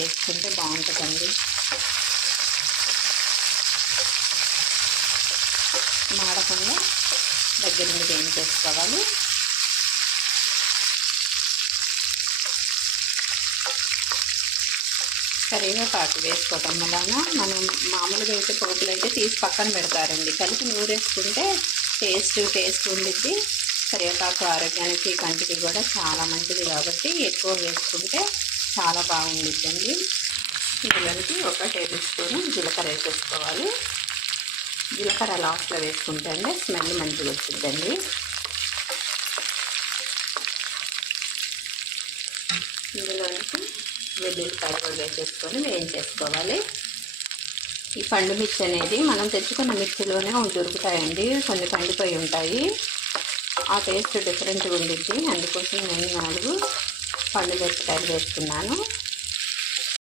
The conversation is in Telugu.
వేసుకుంటే బాగుంటుందండి. మాడకుండా దగ్గర నుండి ఏం చేసుకోవాలి. కరివేపాకు వేసుకోవటం వలన మనం మామూలుగా అయితే పోపులు అయితే తీసి పక్కన పెడతారండి. కలిపి నూరేసుకుంటే టేస్ట్ ఉండిద్ది. కరివేపాకు ఆరోగ్యానికి కంటికి కూడా చాలా మంచిది కాబట్టి ఎక్కువ వేసుకుంటే చాలా బాగుండిద్దండి. ఇందులోకి 1 టేబుల్ స్పూన్ జీలకర్ర వేసేసుకోవాలి. జీలకర్ర లాస్ట్లో వేసుకుంటే అండి స్మెల్ మంచిగా వచ్చిందండి. ఇందులోనికి వెల్లుల్లిపాయ కూడా వేసేసుకొని వేయించేసుకోవాలి. ఈ పండు మిర్చి అనేది మనం తెచ్చుకున్న మిర్చిలోనే దొరుకుతాయండి, కొన్ని పండిపోయి ఉంటాయి. ఆ టేస్ట్ డిఫరెంట్గా ఉండిద్ది. అందుకోసం నేను 4 పండు మిరపకాయలు వేసుకున్నాను.